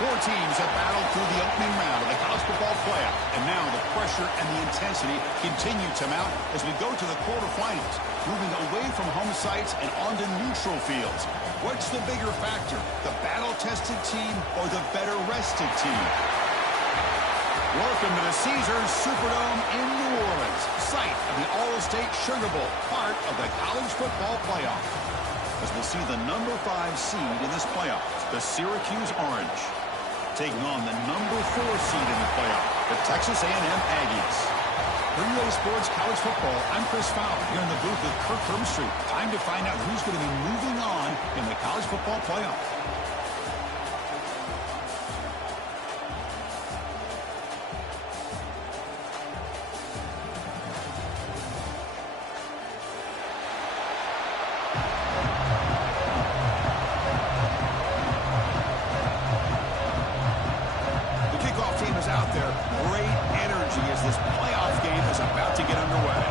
Four teams have battled through the opening round of the college football playoff, and now the pressure and the intensity continue to mount as we go to the quarterfinals, moving away from home sites and onto neutral fields. What's the bigger factor, the battle-tested team or the better-rested team? Welcome to the Caesars Superdome in New Orleans, site of the All-State Sugar Bowl, part of the college football playoff. As we'll see the number 5 seed in this playoff, the Syracuse Orange, taking on the number 4 seed in the playoff, the Texas A&M Aggies. For UA Sports College Football, I'm Chris Fowler here in the booth with Kirk Herbstreit. Time to find out who's going to be moving on in the college football playoff. Out there, great energy as this playoff game is about to get underway.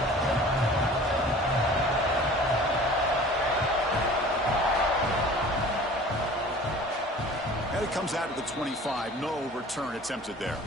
And it comes out of the 25. No return attempted there.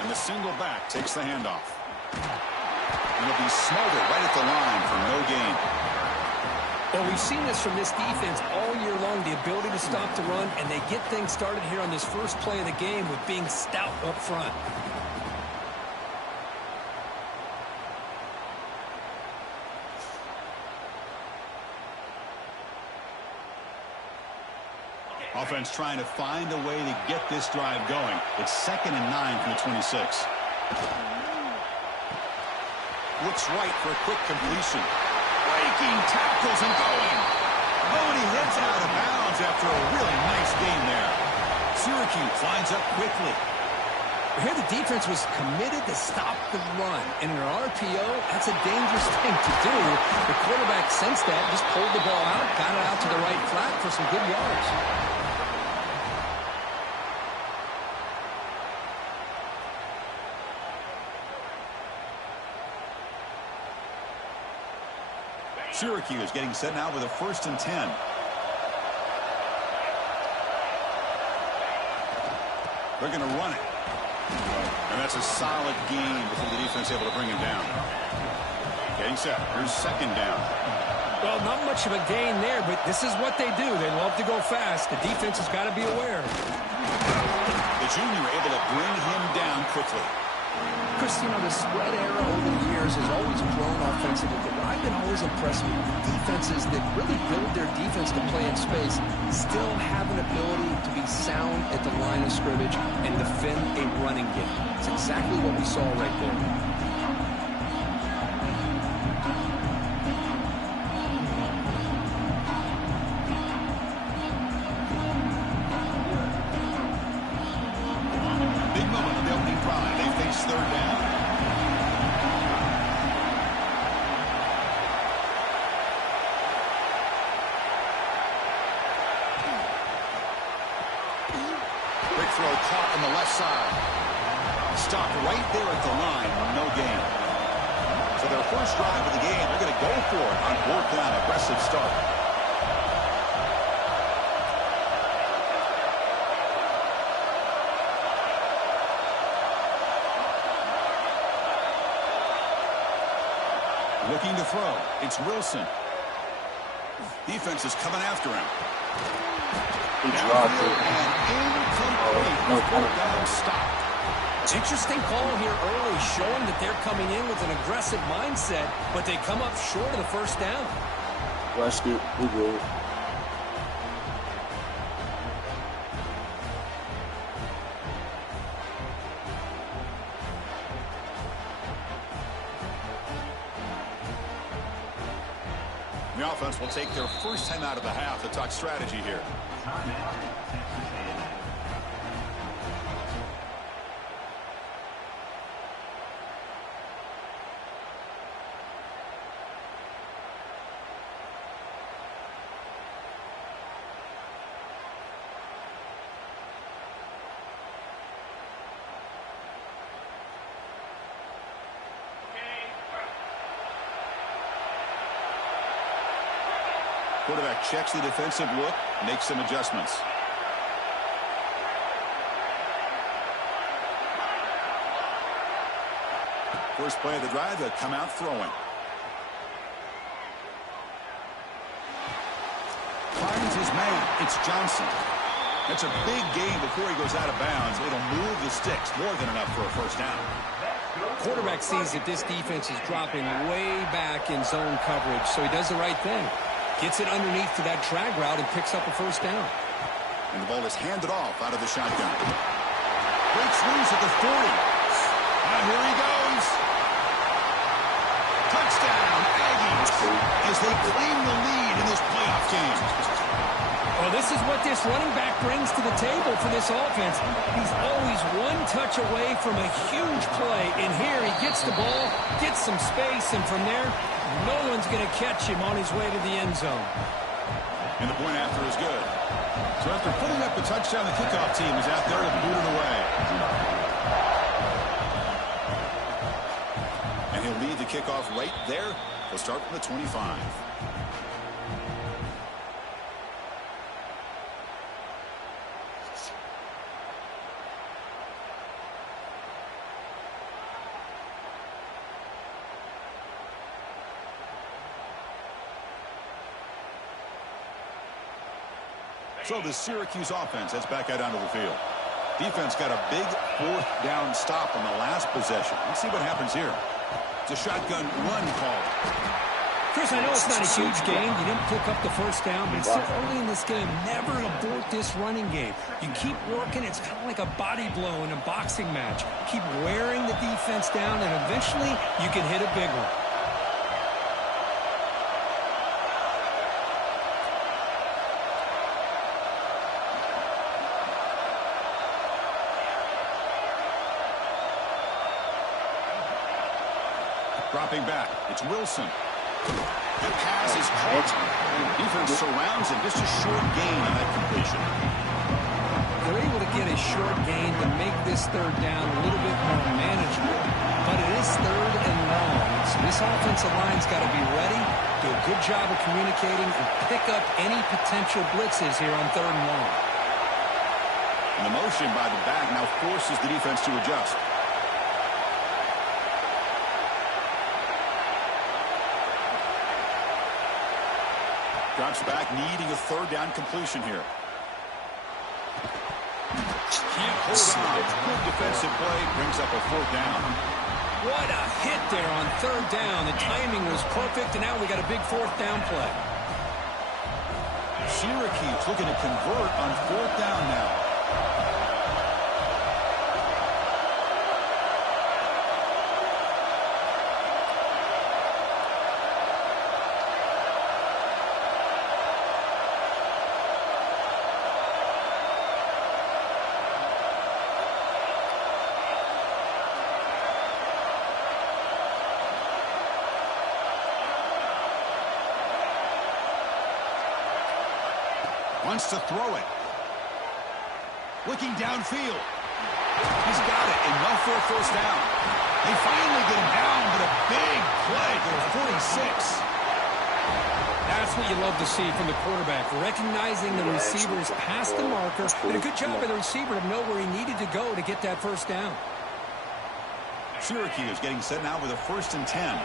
And the single back takes the handoff. And it'll be smothered right at the line for no gain. Well, we've seen this from this defense all year long, the ability to stop the run, and they get things started here on this first play of the game with being stout up front. Offense trying to find a way to get this drive going. It's 2nd and 9 from the 26. Looks right for a quick completion. Breaking tackles and going. Oh, and he heads out of bounds after a really nice gain there. Syracuse lines up quickly. Here the defense was committed to stop the run. And in an RPO, that's a dangerous thing to do. The quarterback sensed that, just pulled the ball out, got it out to the right flat for some good yards. Syracuse getting set now with a 1st and 10. They're going to run it. And that's a solid gain before the defense able to bring him down. Getting set. Here's 2nd down. Well, not much of a gain there, but this is what they do. They love to go fast. The defense has got to be aware. The junior able to bring him down quickly. Chris, you know, the spread era over the years has always grown offensively. But what I've been always impressed with defenses that really build their defense to play in space still have an ability to be sound at the line of scrimmage and defend a running game. It's exactly what we saw right there. Throw caught on the left side. Stopped right there at the line. No gain. So their first drive of the game, they're going to go for it on 4th down. Aggressive start. Looking to throw. It's Wilson. Defense is coming after him. He dropped it. It's an interesting call here early, showing that they're coming in with an aggressive mindset, but they come up short of the 1st down. Rushed it. We good. The offense will take their first time out of the half to talk strategy here. Quarterback checks the defensive look, makes some adjustments. First play of the drive, they come out throwing. Finds his man. It's Johnson. That's a big gain before he goes out of bounds. It'll move the sticks more than enough for a first down. Quarterback sees that this defense is dropping way back in zone coverage, so he does the right thing. Gets it underneath to that drag route and picks up a first down. And the ball is handed off out of the shotgun. Breaks loose at the 40. And here he goes. Touchdown, Aggies, as they claim the lead in this playoff game. Well, this is what this running back brings to the table for this offense. He's always one touch away from a huge play. And here he gets the ball, gets some space, and from there, no one's going to catch him on his way to the end zone. And the point after is good. So after putting up the touchdown, the kickoff team is out there to boot it away. And he'll lead the kickoff right there. He'll start from the 25. So the Syracuse offense heads back out onto the field. Defense got a big fourth down stop on the last possession. Let's see what happens here. It's a shotgun run call. Chris, I know it's not a huge game. You didn't pick up the first down, but it's still early in this game. Never abort this running game. You keep working. It's kind of like a body blow in a boxing match. Keep wearing the defense down, and eventually you can hit a big one. Dropping back, it's Wilson. The pass is caught. Defense surrounds him. Just a short gain on that completion. They're able to get a short gain to make this third down a little bit more manageable. But it is third and long. So this offensive line's got to be ready, do a good job of communicating, and pick up any potential blitzes here on third and long. And the motion by the back now forces the defense to adjust. Drops back, needing a third down completion here. Can't hold on. Good defensive play, brings up a fourth down. What a hit there on third down. The timing was perfect, and now we got a big fourth down play. Syracuse looking to convert on fourth down now. Wants to throw it. Looking downfield. He's got it. Enough for a first down. They finally get him down, but a big play to the 46. That's what you love to see from the quarterback. Recognizing the receivers past the marker. Did a good job by the receiver to know where he needed to go to get that first down. Syracuse getting set now with a 1st and 10.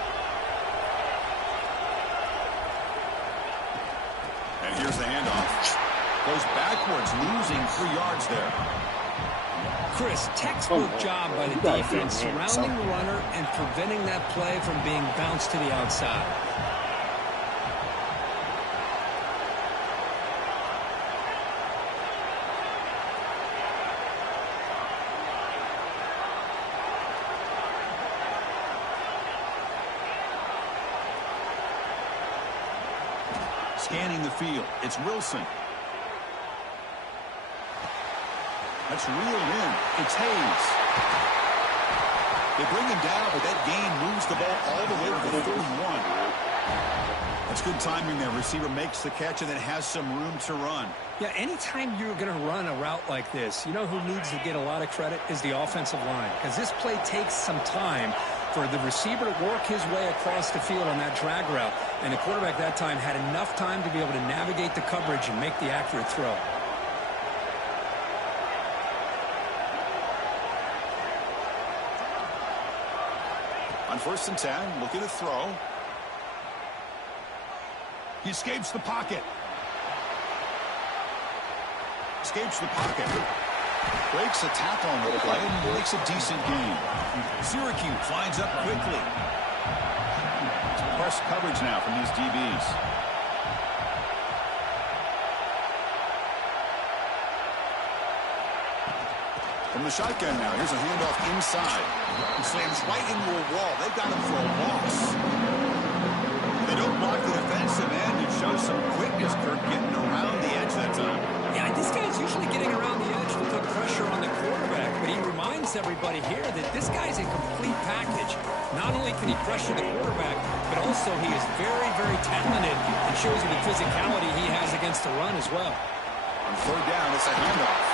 And here's the handoff. Goes backwards, losing 3 yards there. Chris, textbook job by the defense, surrounding the runner and preventing that play from being bounced to the outside. Scanning the field, it's Wilson. That's reeled in. It's Hayes. They bring him down, but that gain moves the ball all the way to the 31. That's good timing there. Receiver makes the catch and then has some room to run. Yeah, anytime you're going to run a route like this, you know who needs to get a lot of credit is the offensive line, because this play takes some time. for the receiver to work his way across the field on that drag route. And the quarterback that time had enough time to be able to navigate the coverage and make the accurate throw. On 1st and 10, looking to throw. He escapes the pocket. Escapes the pocket. Breaks a tackle on the play and makes a decent gain. Syracuse lines up quickly. Press coverage now from these DBs. From the shotgun now, here's a handoff inside. He slams right into a wall. They've got him for a loss. They don't block the defensive end. It shows some quickness, Kirk, getting around the edge that time. Yeah, this guy's usually getting around the edge to put pressure on the quarterback, but he reminds everybody here that this guy's a complete package. Not only can he pressure the quarterback, but also he is very, very talented and shows you the physicality he has against the run as well. On 3rd down, it's a handoff.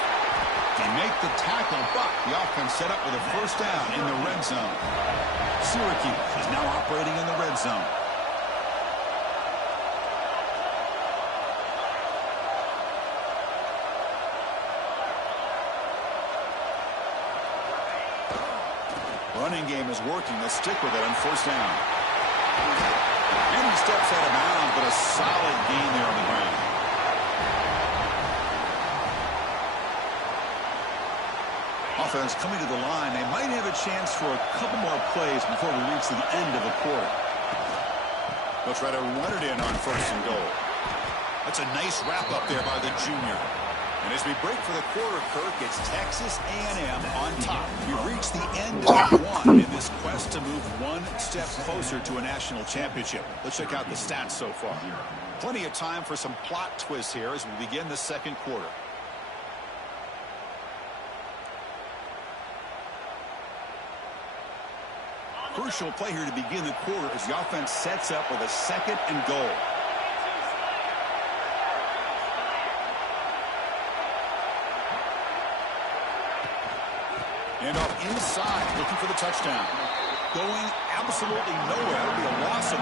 They make the tackle, but the offense set up with a 1st down in the red zone. Syracuse is now operating in the red zone. Running game is working. Let's stick with it on 1st down. And he steps out of bounds, but a solid gain there on the ground. Offense coming to the line. They might have a chance for a couple more plays before we reach the end of the quarter. They'll try to run it in on 1st and goal. That's a nice wrap up there by the junior. And as we break for the quarter, Kirk, it's Texas A&M on top. We've reached the end of one in this quest to move one step closer to a national championship. Let's check out the stats so far. Plenty of time for some plot twists here as we begin the 2nd quarter. Crucial play here to begin the quarter as the offense sets up with a 2nd and goal. And off inside, looking for the touchdown. Going absolutely nowhere. That'll be a loss of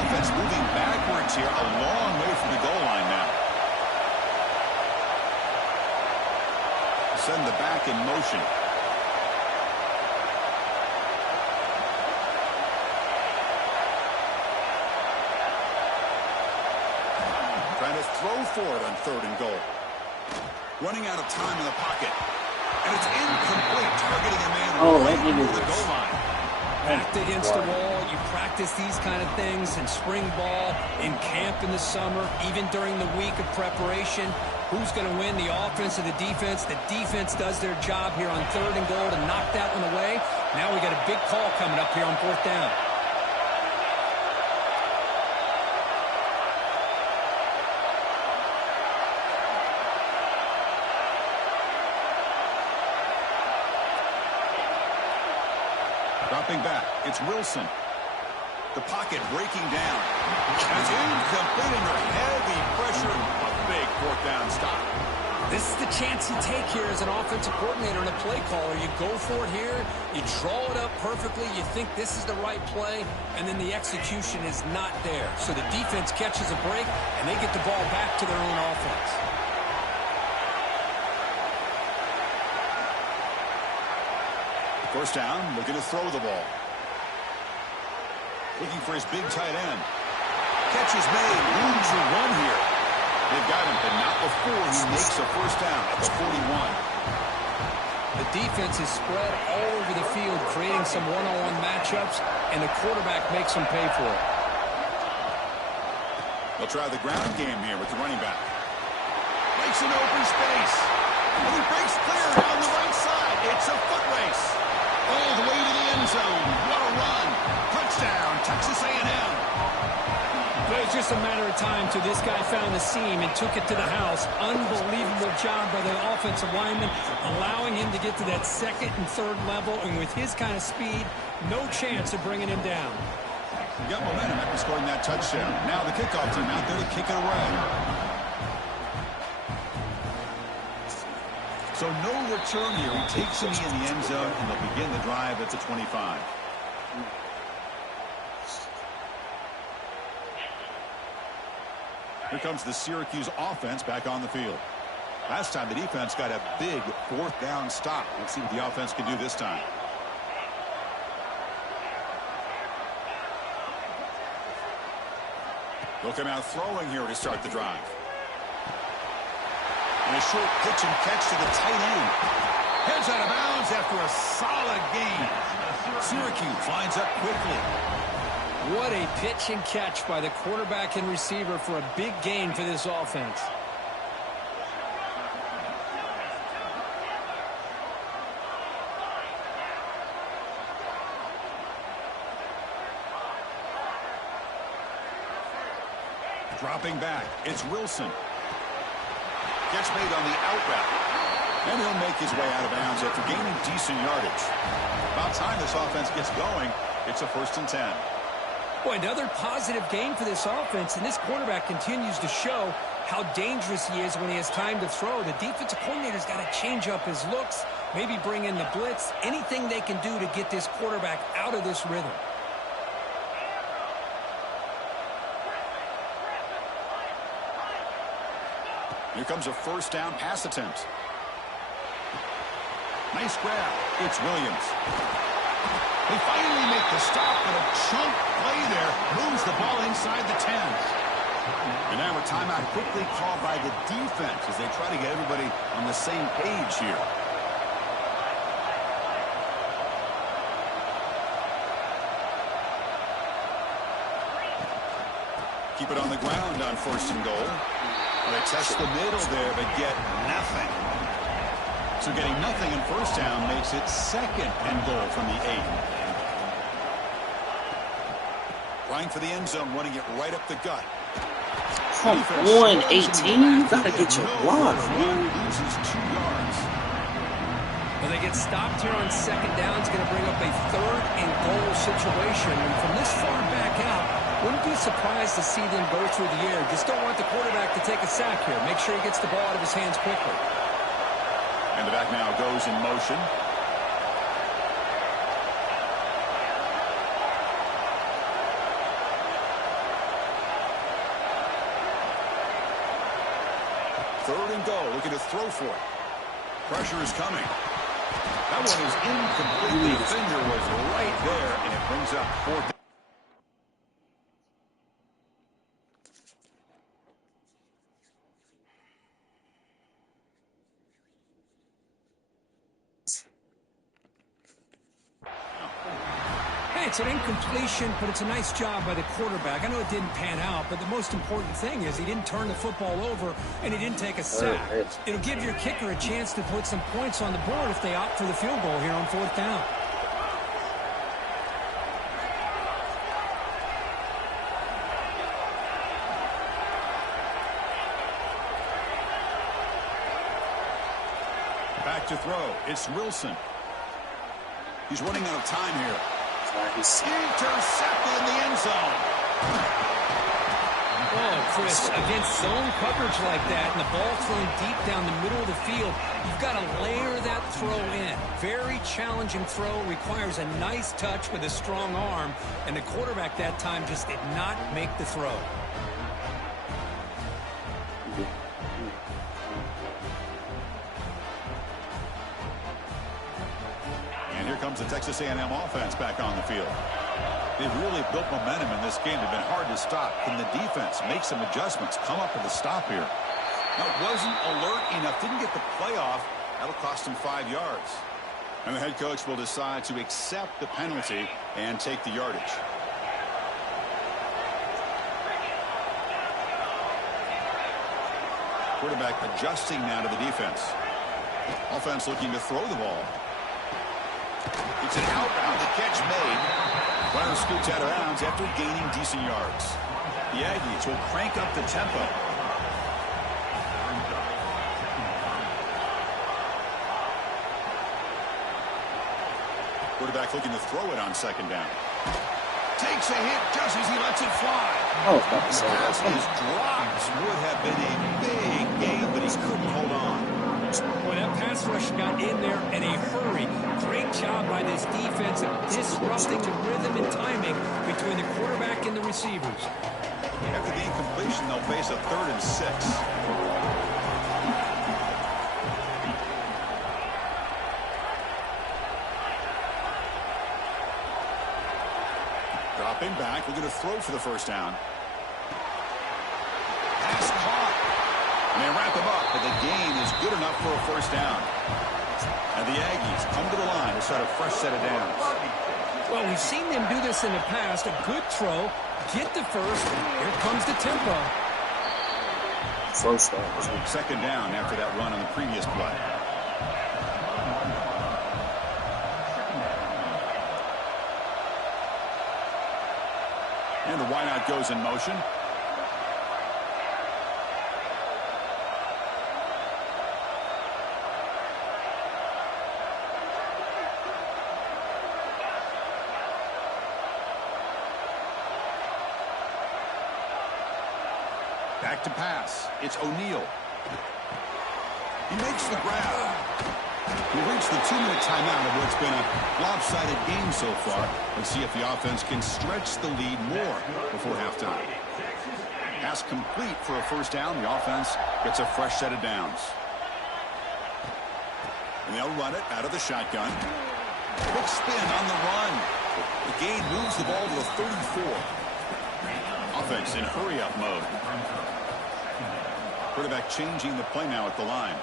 offense moving backwards here, a long way from the goal line now. Send the back in motion. Trying to throw for it on 3rd and goal. Running out of time in the pocket. And it's incomplete, targeting a man right near the goal line. Backed against the wall. You practice these kind of things in spring ball, in camp in the summer, even during the week of preparation. Who's going to win, the offense or the defense? The defense does their job here on 3rd and goal to knock that one away. Now we got a big call coming up here on 4th down. Dropping back, it's Wilson. The pocket breaking down. And it's incomplete under heavy pressure. A big 4th down stop. This is the chance you take here as an offensive coordinator and a play caller. You go for it here. You draw it up perfectly. You think this is the right play, and then the execution is not there. So the defense catches a break, and they get the ball back to their own offense. First down, looking to throw the ball. Looking for his big tight end. Catch is made. Room to run here. They've got him, but not before he makes a 1st down at the 41. The defense is spread all over the field, creating some one-on-one matchups, and the quarterback makes them pay for it. They'll try the ground game here with the running back. Breaks in open space. And he breaks clear down the right side. It's a foot race. All the way to the end zone. What a run. Touchdown, Texas A&M. But it's just a matter of time till this guy found the seam and took it to the house. Unbelievable job by the offensive lineman, allowing him to get to that 2nd and 3rd level. And with his kind of speed, no chance of bringing him down. He got momentum after scoring that touchdown. Now the kickoff team out there to kick it away. So no return here. He takes him in the end zone, and they'll begin the drive at the 25. Here comes the Syracuse offense back on the field. Last time the defense got a big fourth down stop. Let's see what the offense can do this time. They'll come out throwing here to start the drive. And a short pitch and catch to the tight end. Heads out of bounds after a solid gain. Syracuse lines up quickly. What a pitch and catch by the quarterback and receiver for a big gain for this offense. Dropping back, it's Wilson. Gets made on the out route. And he'll make his way out of bounds after gaining decent yardage. About time this offense gets going. It's a 1st and 10. Boy, another positive game for this offense, and this quarterback continues to show how dangerous he is when he has time to throw. The defensive coordinator's got to change up his looks, maybe bring in the blitz, anything they can do to get this quarterback out of this rhythm. Here comes a 1st down pass attempt. Nice grab. It's Williams. They finally make the stop, but a chunk play there moves the ball inside the 10. And now a timeout quickly called by the defense as they try to get everybody on the same page here. Keep it on the ground on 1st and goal. They test the middle there, but get nothing. So getting nothing in 1st down makes it 2nd and goal from the 8. Trying for the end zone, running it right up the gut. Come on, 18. You gotta get your block, man. Loses 2 yards. Well, they get stopped here on 2nd down. It's going to bring up a 3rd and goal situation. And from this far back out, wouldn't be surprised to see them go through the air. Just don't want the quarterback to take a sack here. Make sure he gets the ball out of his hands quickly. And the back now goes in motion. Third and goal, looking to throw for it. Pressure is coming. That one is incomplete. The defender was right there, and it brings up 4th. It's an incompletion, but it's a nice job by the quarterback. I know it didn't pan out, but the most important thing is he didn't turn the football over and he didn't take a sack. It'll give your kicker a chance to put some points on the board if they opt for the field goal here on 4th down. Back to throw. It's Wilson. He's running out of time here. Intercepted in the end zone. Oh, Chris, against zone coverage like that and the ball thrown deep down the middle of the field, you've got to layer that throw in. Very challenging throw, requires a nice touch with a strong arm, and the quarterback that time just did not make the throw. Comes the Texas A&M offense back on the field. They've really built momentum in this game. They've been hard to stop. Can the defense make some adjustments, come up with a stop here? Now, it wasn't alert enough, didn't get the playoff. That'll cost him 5 yards. And the head coach will decide to accept the penalty and take the yardage. Quarterback adjusting now to the defense. Offense looking to throw the ball. It's an out route. The catch made. Runner scoots out of bounds after gaining decent yards. The Aggies will crank up the tempo. Quarterback looking to throw it on 2nd down. Takes a hit just as he lets it fly. Oh, that's Pass is dropped. Would have been a big gain, but he couldn't hold on. Boy, that pass rush got in there in a hurry. Great job by this defense of disrupting the rhythm and timing between the quarterback and the receivers. After the incompletion, they'll face a 3rd and 6. Dropping back, we're going to throw for the first down. Pass caught. And they wrap him up, but the gain is good enough for a first down. And the Aggies come to the line to start a fresh set of downs. Well, we've seen them do this in the past. A good throw, get the first. Here comes the tempo. First down. Second down after that run on the previous play. And the wideout goes in motion. Back to pass. It's O'Neal. He makes the grab. We reached the 2-minute timeout of what's been a lopsided game so far. Let's see if the offense can stretch the lead more before halftime. Pass complete for a first down. The offense gets a fresh set of downs. And they'll run it out of the shotgun. Quick spin on the run. The gain moves the ball to the 34. Offense in hurry-up mode. Quarterback changing the play now at the line.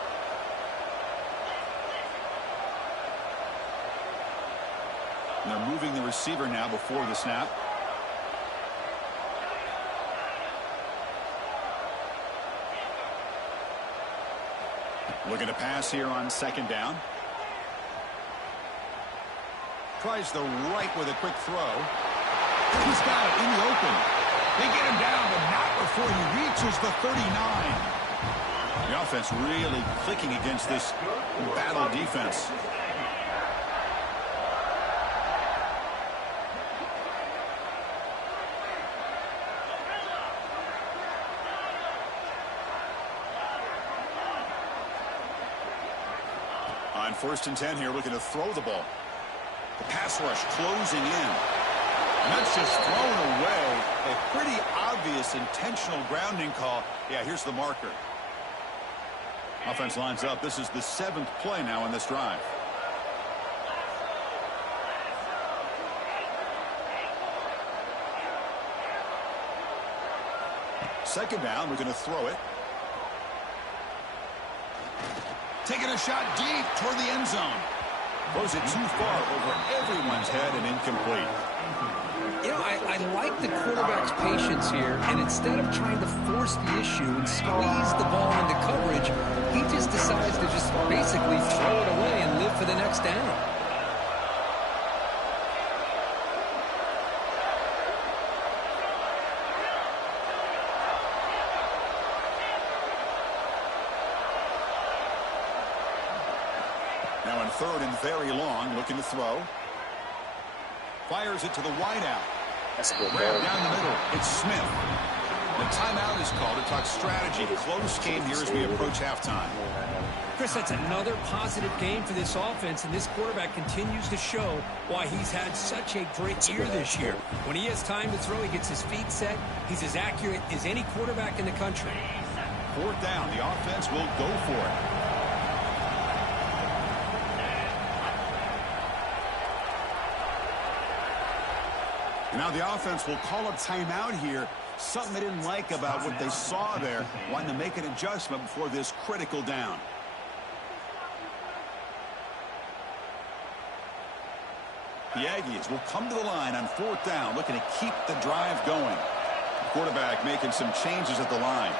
And they're moving the receiver now before the snap. Looking to pass here on second down. Tries the right with a quick throw. He's got it in the open. They get him down, but not before he reaches the 39. The offense really clicking against this battle defense. On 1st and 10 here, looking to throw the ball. The pass rush closing in. And that's just thrown away. A pretty obvious intentional grounding call. Yeah, here's the marker. Offense lines up. This is the 7th play now in this drive. Second down, we're going to throw it. Taking a shot deep toward the end zone. Throws it too far over everyone's head and incomplete. You know, I like the quarterback's patience here, and instead of trying to force the issue and squeeze the ball into coverage, he just decides to just basically throw it away and live for the next down. Now in 3rd and very long, looking to throw. Fires it to the wideout. That's a good Grab ball. down the middle. It's Smith. The timeout is called to talk strategy. Close game here as we approach halftime. Chris, that's another positive game for this offense, and this quarterback continues to show why he's had such a great year this year. When he has time to throw, he gets his feet set. He's as accurate as any quarterback in the country. 4th down. The offense will go for it. Now the offense will call a timeout here. Something they didn't like about what they saw there. Wanting to make an adjustment before this critical down. The Aggies will come to the line on 4th down, looking to keep the drive going. The quarterback making some changes at the line.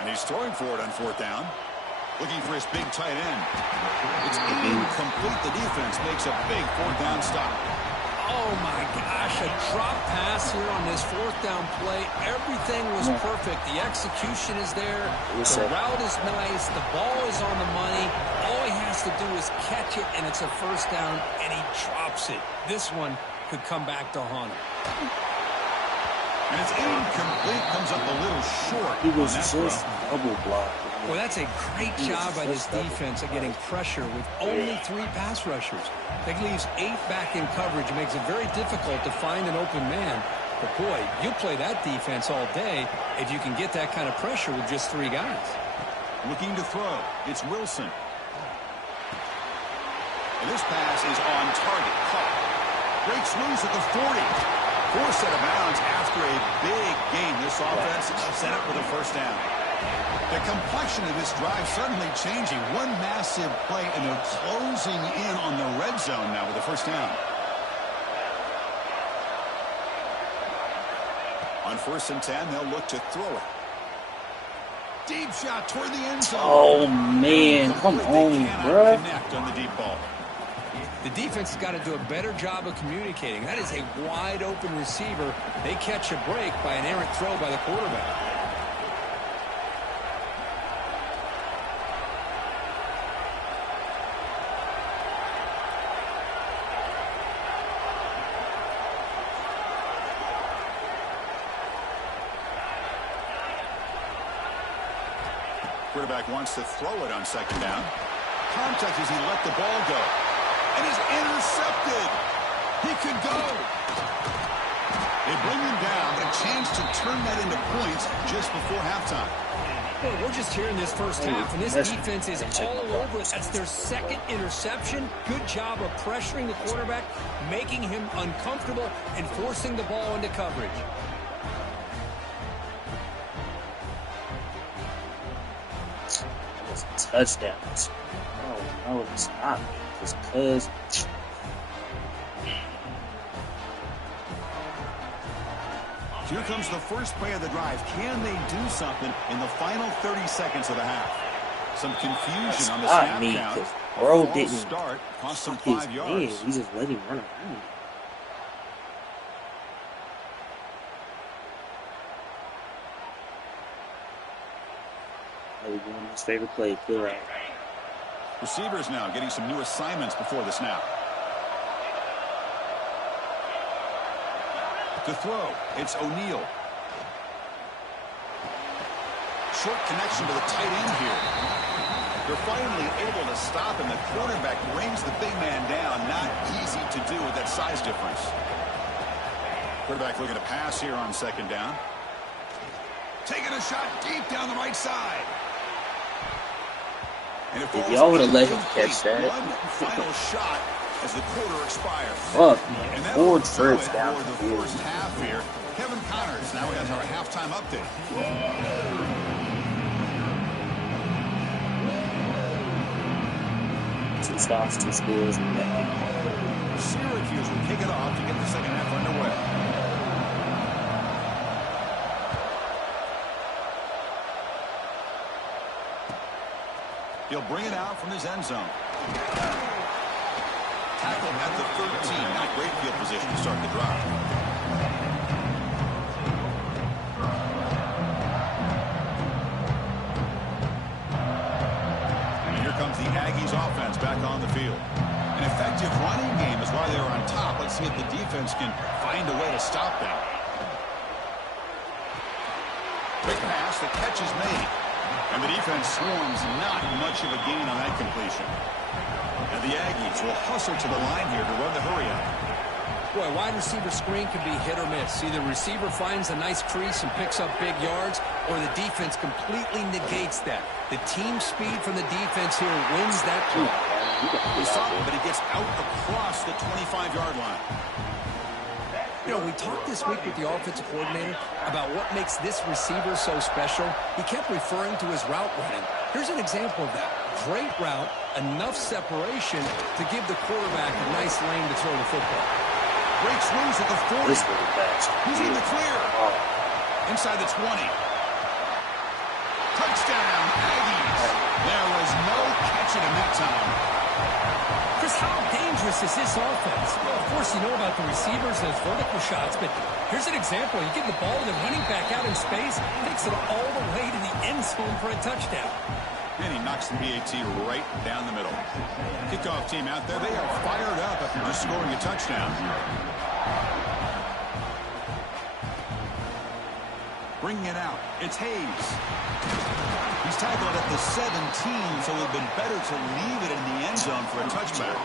And he's throwing for it on 4th down. Looking for his big tight end. It's incomplete. The defense makes a big 4th down stop. Oh, my gosh, a drop pass here on this 4th down play. Everything was perfect. The execution is there. The route is nice. The ball is on the money. All he has to do is catch it, and it's a first down, and he drops it. This one, could come back to haunt him. And it's incomplete, comes up a little short. He was on that just throw. double blocked. Well, that's a great job by this defense of getting pressure with only 3 pass rushers. That leaves 8 back in coverage. It makes it very difficult to find an open man. But, boy, you play that defense all day if you can get that kind of pressure with just 3 guys. Looking to throw. It's Wilson. And this pass is on target. Caught. Breaks loose at the 40. Forced out of bounds after a big gain. This offense set up with a first down. The complexion of this drive suddenly changing. One massive play, and they're closing in on the red zone now with a first down. On 1st and 10, they'll look to throw it. Deep shot toward the end zone. Oh, man. Come on, bro. Connect on the deep ball. The defense has got to do a better job of communicating. That is a wide-open receiver. They catch a break by an errant throw by the quarterback. Quarterback wants to throw it on 2nd down. Contact as he let the ball go. And is intercepted. He could go. They bring him down, but a chance to turn that into points just before halftime. Well, we're just here in this first half, and this defense is all over. That's their 2nd interception. Good job of pressuring the quarterback, making him uncomfortable, and forcing the ball into coverage. Touchdowns. No, it's not. It's because here comes the first play of the drive. Can they do something in the final 30 seconds of the half? Some confusion on the snap count. Bro didn't start, cost some his 5 yards. He just let him run around. His favorite play, clear out. Receivers now getting some new assignments before the snap. To throw, it's O'Neal. Short connection to the tight end here. They're finally able to stop him. The quarterback brings the big man down. Not easy to do with that size difference. Quarterback looking to pass here on 2nd down. Taking a shot deep down the right side. And if y'all would have let him catch that. One final shot as the quarter expires. Fuck, man. And that Ford will do first it down for the first half here. Kevin Connors now has our halftime update. Two stops, 2 scores. Syracuse will kick it off to get the second half underway. He'll bring it out from his end zone. Tackle at the 13. Not great field position to start the drive. And here comes the Aggies offense back on the field. An effective running game is why they're on top. Let's see if the defense can find a way to stop them. Quick pass, the catch is made. And the defense swarms, not much of a gain on that completion. And the Aggies will hustle to the line here to run the hurry up. Boy, wide receiver screen can be hit or miss. Either receiver finds a nice crease and picks up big yards, or the defense completely negates that. The team speed from the defense here wins that play. He saw it, but he gets out across the 25-yard line. You know, we talked this week with the offensive coordinator about what makes this receiver so special. He kept referring to his route running. Here's an example of that. Great route, enough separation to give the quarterback a nice lane to throw the football. Breaks loose at the 40. This was fast. He's in the clear. Inside the 20. Touchdown, Aggies. There was no catching him that time. Chris, how dangerous is this offense? Well, of course, you know about the receivers, those vertical shots, but here's an example. You get the ball and the running back out in space, takes it all the way to the end zone for a touchdown. And he knocks the BAT right down the middle. Kickoff team out there, they are fired up after just scoring a touchdown. Bringing it out, it's Hayes. He's tackled at the 17, so it would have been better to leave it in the end zone for a touchback.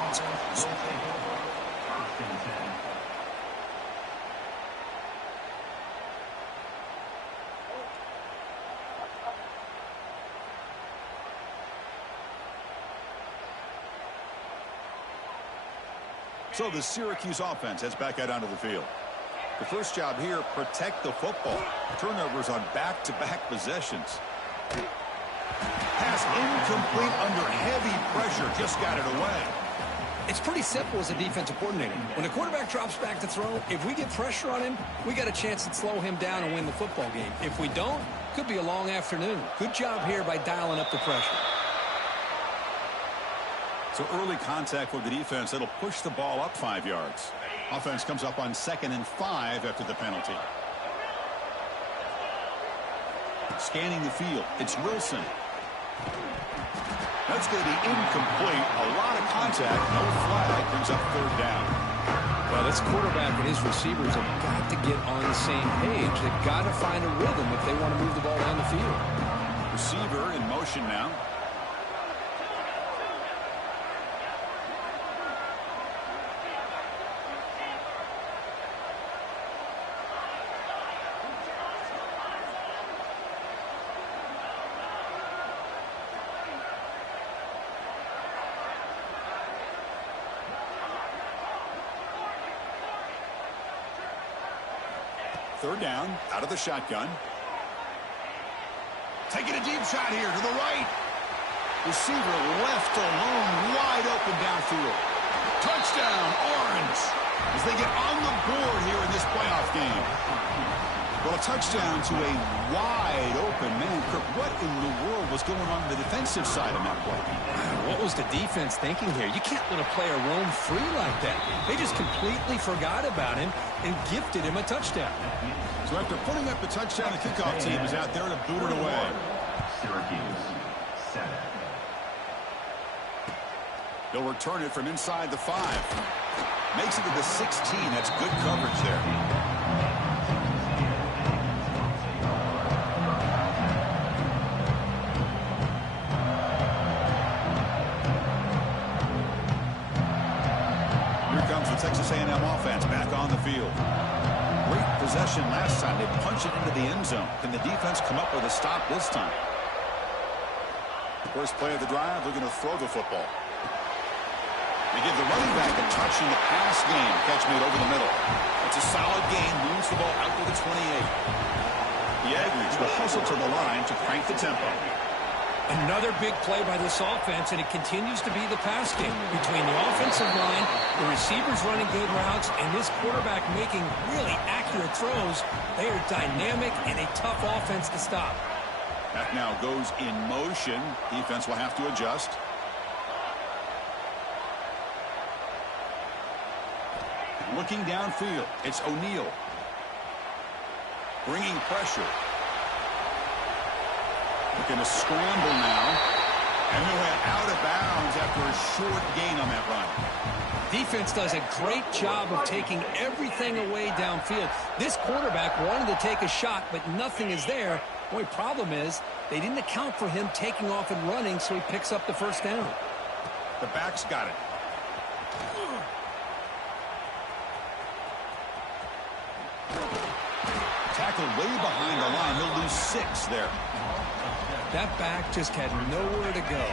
So the Syracuse offense heads back out onto the field. The first job here, protect the football. Turnovers on back-to-back possessions. Pass incomplete under heavy pressure. Just got it away. It's pretty simple as a defensive coordinator. When the quarterback drops back to throw, if we get pressure on him, we got a chance to slow him down and win the football game. If we don't, could be a long afternoon. Good job here by dialing up the pressure. So early contact with the defense, that'll push the ball up 5 yards. Offense comes up on 2nd and 5 after the penalty. Scanning the field, it's Wilson. That's going to be incomplete. A lot of contact, no flag, brings up 3rd down. Well, this quarterback and his receivers have got to get on the same page. They've got to find a rhythm if they want to move the ball down the field. Receiver in motion now. Third down, out of the shotgun. Taking a deep shot here to the right. Receiver left alone, wide open downfield. Touchdown, Orange, as they get on the board here in this playoff game. Well, a touchdown to a wide open man. Kirk, what in the world was going on the defensive side of that play? What was the defense thinking here? You can't let a player roam free like that. They just completely forgot about him and gifted him a touchdown. So after putting up the touchdown, the kickoff team is out there to boot it away. Syracuse, 7. They'll return it from inside the 5. Makes it to the 16. That's good coverage there. Texas A&M offense back on the field. Great possession last time. They punch it into the end zone. Can the defense come up with a stop this time? First play of the drive, they're going to throw the football. They give the running back a touch in the pass game. Catch made over the middle. It's a solid gain. Moves the ball out to the 28. The Aggies will hustle to the line to crank the tempo. Another big play by this offense, and it continues to be the pass game. Between the offensive line, the receivers running good routes, and this quarterback making really accurate throws, they are dynamic and a tough offense to stop. That now goes in motion. Defense will have to adjust. Looking downfield, it's O'Neal. Bringing pressure. Looking to scramble now. And they went out of bounds after a short gain on that run. Defense does a great job of taking everything away downfield. This quarterback wanted to take a shot, but nothing is there. The only problem is they didn't account for him taking off and running, so he picks up the first down. The back's got it. Tackled way behind the line. He'll lose 6 there. That back just had nowhere to go.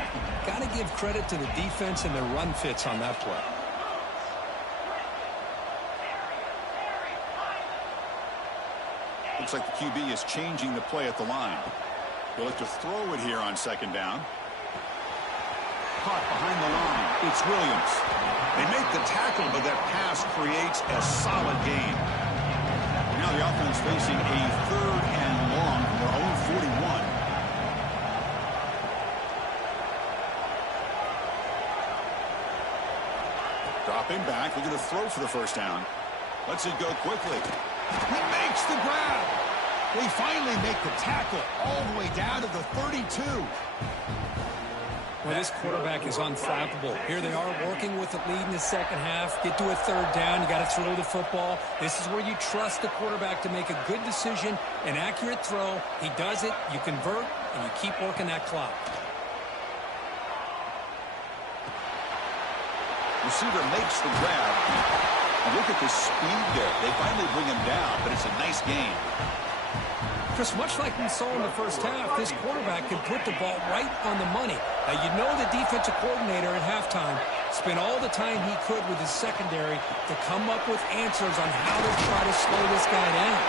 Got to give credit to the defense and their run fits on that play. Looks like the QB is changing the play at the line. They'll look to throw it here on 2nd down. Caught behind the line. It's Williams. They make the tackle, but that pass creates a solid gain. Now the offense facing a 3rd and long from their own 41. Dropping back, looking to throw for the first down. Lets it go quickly. He makes the grab. They finally make the tackle all the way down to the 32. Well, this quarterback is unflappable. Here they are working with the lead in the second half. Get to a third down. You got to throw the football. This is where you trust the quarterback to make a good decision, an accurate throw. He does it. You convert, and you keep working that clock. Receiver makes the grab. And look at the speed there. They finally bring him down, but it's a nice gain. Chris, much like we saw in the first half, this quarterback can put the ball right on the money. Now, you know the defensive coordinator at halftime spent all the time he could with his secondary to come up with answers on how to try to slow this guy down.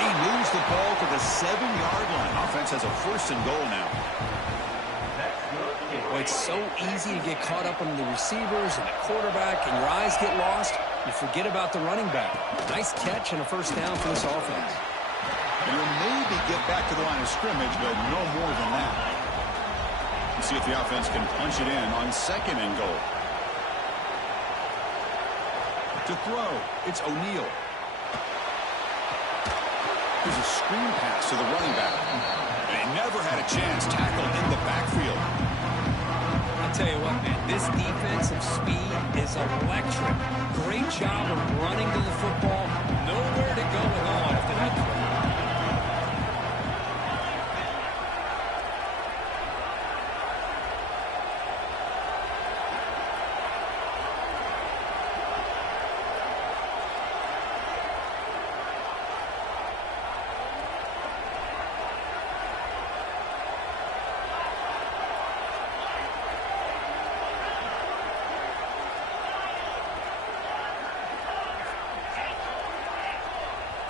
He moves the ball to the 7-yard line. Offense has a 1st and goal now. Well, it's so easy to get caught up on the receivers and the quarterback, and your eyes get lost. You forget about the running back. Nice catch and a 1st down for this offense. And he'll maybe get back to the line of scrimmage, but no more than that. Let's see if the offense can punch it in on 2nd and goal. To throw, it's O'Neal. There's a screen pass to the running back. And he never had a chance tackled in the backfield. I'll tell you what, man, this defensive speed is electric. Great job of running to the football. Nowhere to go at all after that throw.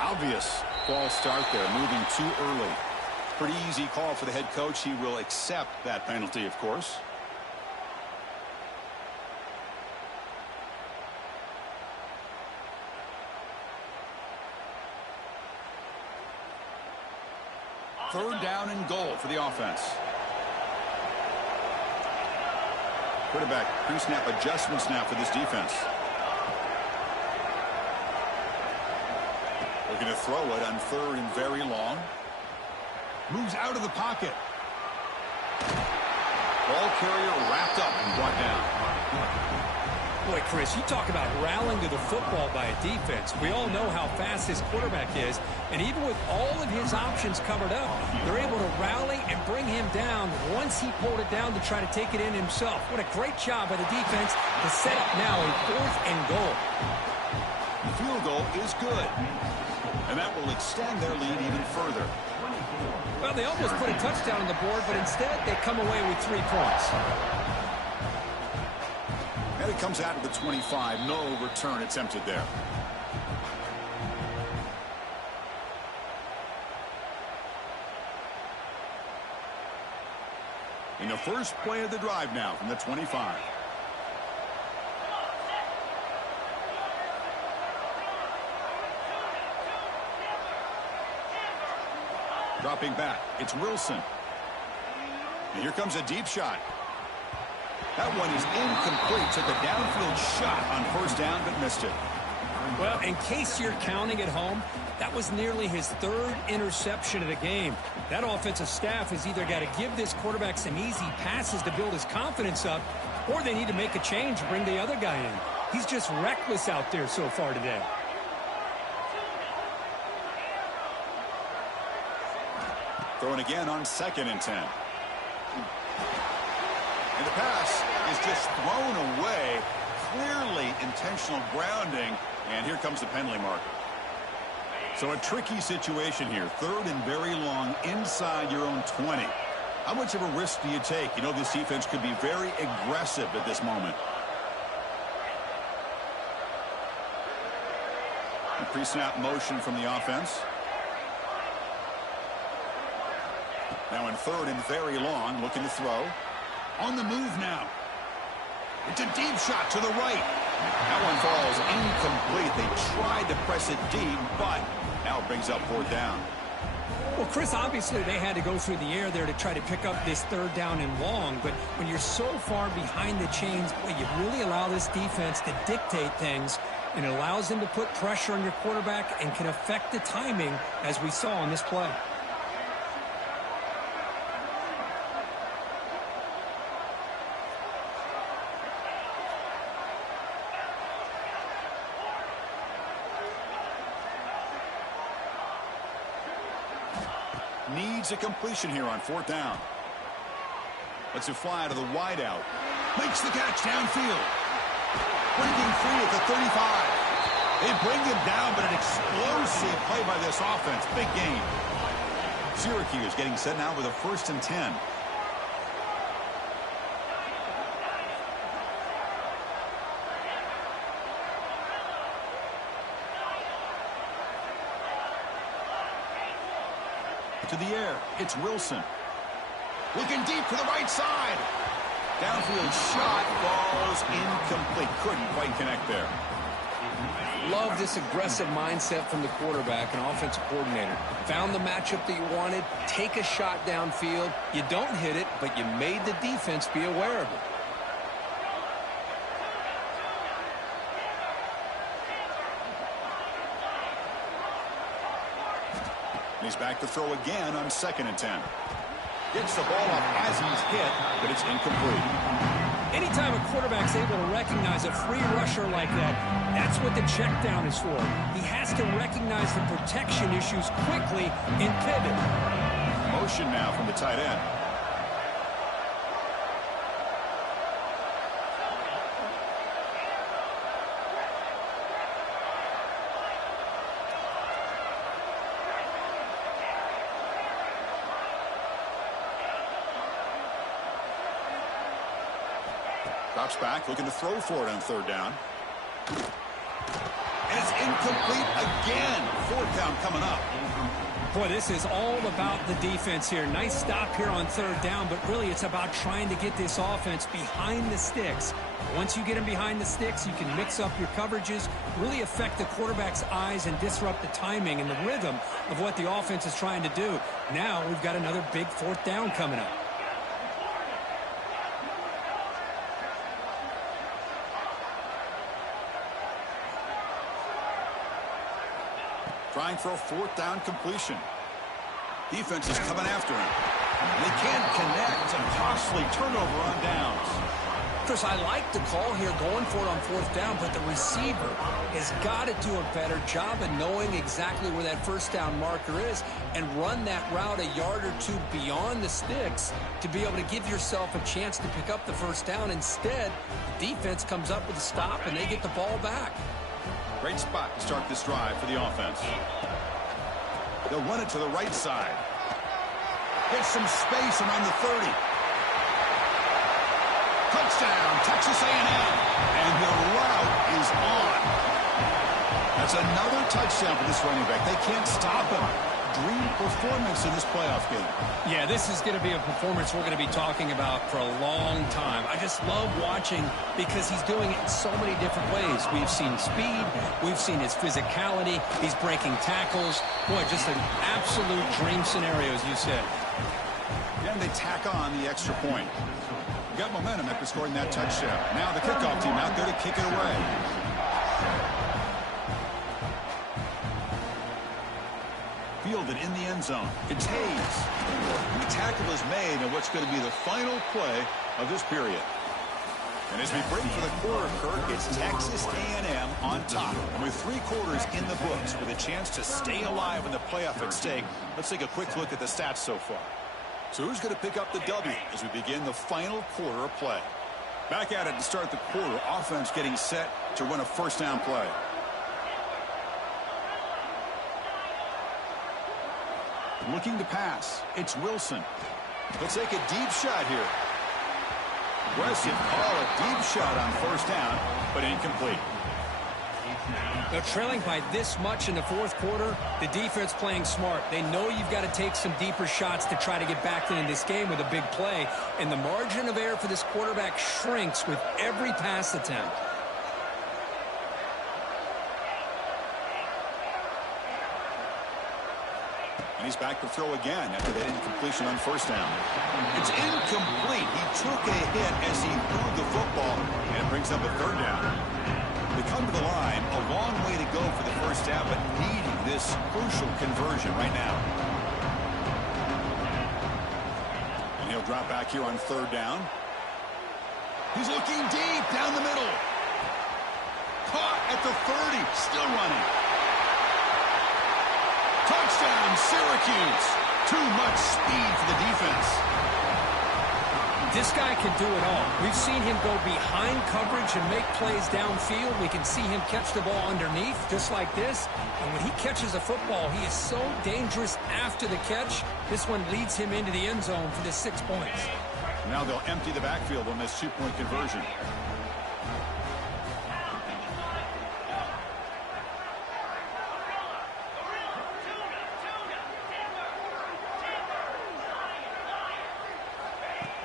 Obvious false start there, moving too early. Pretty easy call for the head coach. He will accept that penalty, of course. Third down and goal for the offense. Quarterback pre-snap adjustments now for this defense. Looking to throw it on 3rd and very long. Moves out of the pocket. Ball carrier wrapped up and brought down. Boy, Chris, you talk about rallying to the football by a defense. We all know how fast this quarterback is, and even with all of his options covered up, they're able to rally and bring him down once he pulled it down to try to take it in himself. What a great job by the defense to set up now a 4th and goal. The field goal is good. And that will extend their lead even further. Well, they almost put a touchdown on the board, but instead they come away with 3 points. And it comes out of the 25. No return attempted there. In the first play of the drive now from the 25. Dropping back, it's Wilson. And here comes a deep shot. That one is incomplete. Took a downfield shot on 1st down, but missed it. Well, in case you're counting at home, that was nearly his 3rd interception of the game. That offensive staff has either got to give this quarterback some easy passes to build his confidence up, or they need to make a change and bring the other guy in. He's just reckless out there so far today. Throwing again on 2nd and 10. And the pass is just thrown away. Clearly intentional grounding. And here comes the penalty mark. So a tricky situation here. 3rd and very long inside your own 20. How much of a risk do you take? You know this defense could be very aggressive at this moment. The pre-snap motion from the offense. Now in 3rd and very long, looking to throw. On the move now. It's a deep shot to the right. That one falls incomplete. They tried to press it deep, but now it brings up 4th down. Well, Chris, obviously they had to go through the air there to try to pick up this 3rd down and long, but when you're so far behind the chains, boy, you really allow this defense to dictate things, and it allows them to put pressure on your quarterback and can affect the timing, as we saw on this play. needs a completion here on 4th down. Lets it fly to the wideout. Makes the catch downfield. Breaking free at the 35. They bring him down, but an explosive play by this offense. Big gain. Syracuse getting set now with a 1st and 10. To the air, it's Wilson. Looking deep to the right side. Downfield shot falls incomplete. Couldn't quite connect there. Love this aggressive mindset from the quarterback and offensive coordinator. Found the matchup that you wanted. Take a shot downfield. You don't hit it, but you made the defense be aware of it. He's back to throw again on 2nd and 10. Gets the ball up as he's hit, but it's incomplete. Anytime a quarterback's able to recognize a free rusher like that, that's what the check down is for. He has to recognize the protection issues quickly and pivot. Motion now from the tight end. Drops back, looking to throw for it on 3rd down. And it's incomplete again. 4th down coming up. Boy, this is all about the defense here. Nice stop here on 3rd down, but really it's about trying to get this offense behind the sticks. Once you get them behind the sticks, you can mix up your coverages, really affect the quarterback's eyes and disrupt the timing and the rhythm of what the offense is trying to do. Now we've got another big 4th down coming up. Trying for a 4th down completion. Defense is coming after him. They can't connect. A costly turnover on downs. Chris, I like the call here going for it on 4th down, but the receiver has got to do a better job of knowing exactly where that 1st down marker is and run that route a yard or two beyond the sticks to be able to give yourself a chance to pick up the 1st down. Instead, the defense comes up with a stop and they get the ball back. Great spot to start this drive for the offense. They'll run it to the right side. Get some space around the 30. Touchdown, Texas A&M. And the route is on. That's another touchdown for this running back. They can't stop him. Dream performance in this playoff game. Yeah, this is going to be a performance we're going to be talking about for a long time. I just love watching because he's doing it in so many different ways. We've seen speed. We've seen his physicality. He's breaking tackles. Boy, just an absolute dream scenario, as you said. And they tack on the extra point. Got momentum after scoring that touchdown. Now the kickoff team out there to kick it away. Fielded in the end zone. It's Hayes. The tackle is made on what's going to be the final play of this period. And as we break for the quarter, Kirk, it's Texas A&M on top. And with 3 quarters in the books with a chance to stay alive in the playoff at stake, let's take a quick look at the stats so far. So who's going to pick up the W as we begin the final quarter of play? Back at it to start the quarter. Offense getting set to run a 1st down play. Looking to pass. It's Wilson. Let's take a deep shot here. Aggressive call, a deep shot on 1st down, but incomplete. They're trailing by this much in the 4th quarter. The defense playing smart. They know you've got to take some deeper shots to try to get back into this game with a big play. And the margin of error for this quarterback shrinks with every pass attempt. And he's back to throw again after that incompletion on 1st down. It's incomplete. He took a hit as he threw the football, and it brings up a 3rd down. They come to the line, a long way to go for the 1st down, but needing this crucial conversion right now. And he'll drop back here on 3rd down. He's looking deep down the middle. Caught at the 30, still running. Touchdown, Syracuse. Too much speed for the defense. This guy can do it all. We've seen him go behind coverage and make plays downfield. We can see him catch the ball underneath, just like this. And when he catches a football, he is so dangerous after the catch. This one leads him into the end zone for the 6 points. Now they'll empty the backfield on this two-point conversion.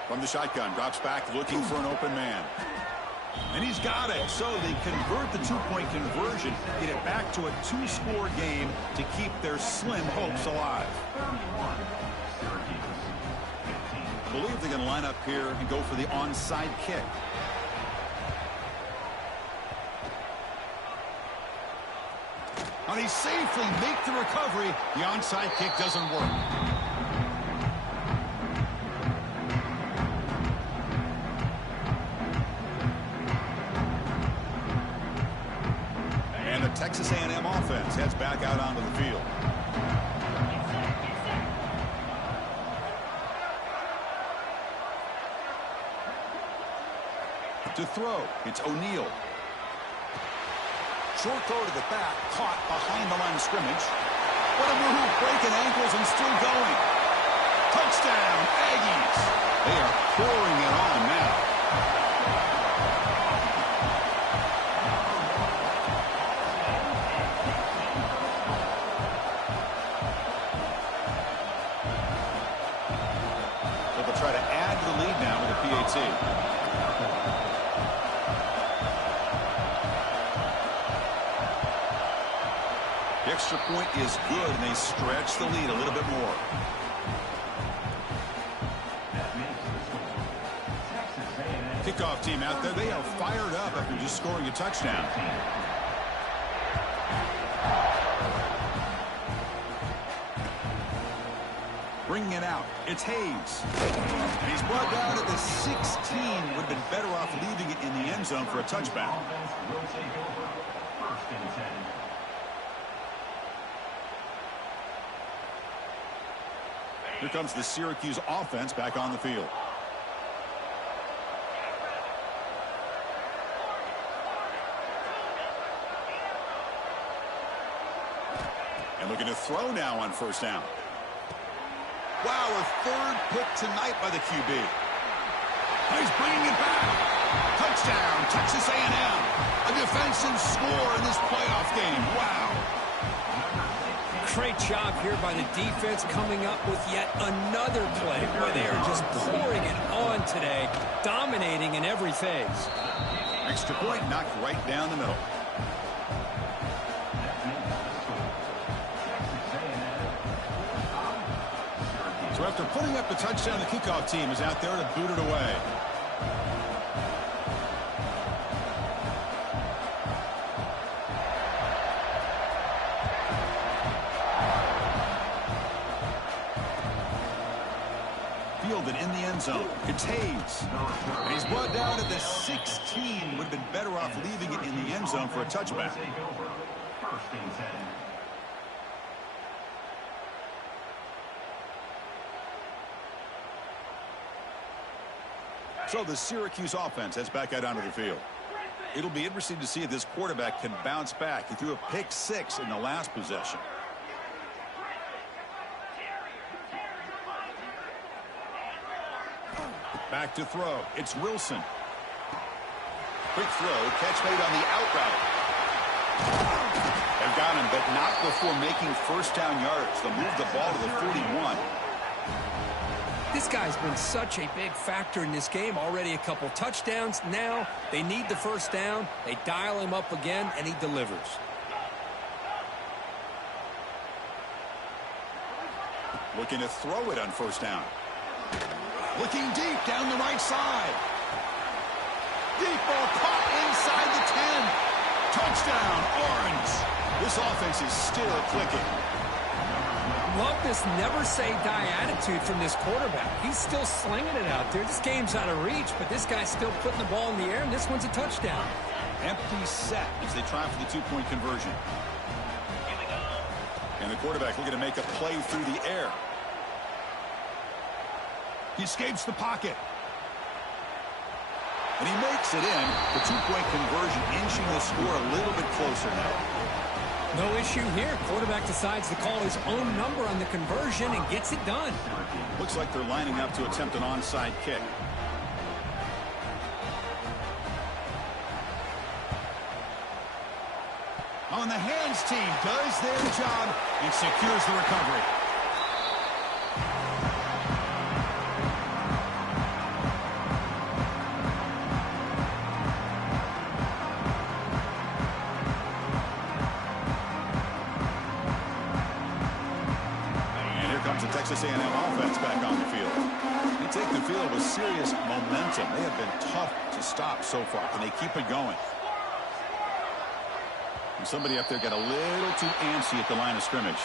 From the shotgun, drops back looking for an open man. And he's got it. So they convert the two-point conversion, get it back to a two-score game to keep their slim hopes alive. I believe they're going to line up here and go for the onside kick. And they safely make the recovery. The onside kick doesn't work. Texas A&M offense heads back out onto the field. To throw, it's O'Neal. Short throw to the back, caught behind the line of scrimmage. What a move, breaking ankles and still going. Touchdown, Aggies. They are pouring it on now. The extra point is good, and they stretch the lead a little bit more. Kickoff team out there, they are fired up after just scoring a touchdown. Bringing it out, it's Hayes. And he's brought down at the 16. Would have been better off leaving it in the end zone for a touchback. Here comes the Syracuse offense back on the field. And looking to throw now on first down. Wow, a third pick tonight by the QB. He's bringing it back. Touchdown, Texas A&M. A defensive score in this playoff game. Wow. Great job here by the defense coming up with yet another play where they are just pouring it on today, dominating in every phase. Extra point knocked right down the middle. So after putting up the touchdown, the kickoff team is out there to boot it away. Fielded in the end zone. It's Hayes. And he's brought down at the 16. Would have been better off leaving it in the end zone for a touchback. So the Syracuse offense heads back out onto the field. It'll be interesting to see if this quarterback can bounce back. He threw a pick 6 in the last possession. Back to throw. It's Wilson. Quick throw. Catch made on the out route. They've got him, but not before making first down yards. They'll move the ball to the 41. This guy's been such a big factor in this game. Already a couple touchdowns. Now they need the first down. They dial him up again, and he delivers. Looking to throw it on first down. Looking deep down the right side. Deep ball caught inside the 10. Touchdown, Orange. This offense is still clicking. Love this never-say-die attitude from this quarterback. He's still slinging it out there. This game's out of reach, but this guy's still putting the ball in the air, and this one's a touchdown. Empty set as they try for the two-point conversion. And the quarterback looking to make a play through the air. He escapes the pocket. And he makes it in. The two-point conversion inching the score a little bit closer now. No issue here. Quarterback decides to call his own number on the conversion and gets it done. Looks like they're lining up to attempt an onside kick. On the hands team does their job and secures the recovery. And here comes the Texas A&M offense back on the field. They take the field with serious momentum. They have been tough to stop so far. Can they keep it going? Somebody up there got a little too antsy at the line of scrimmage.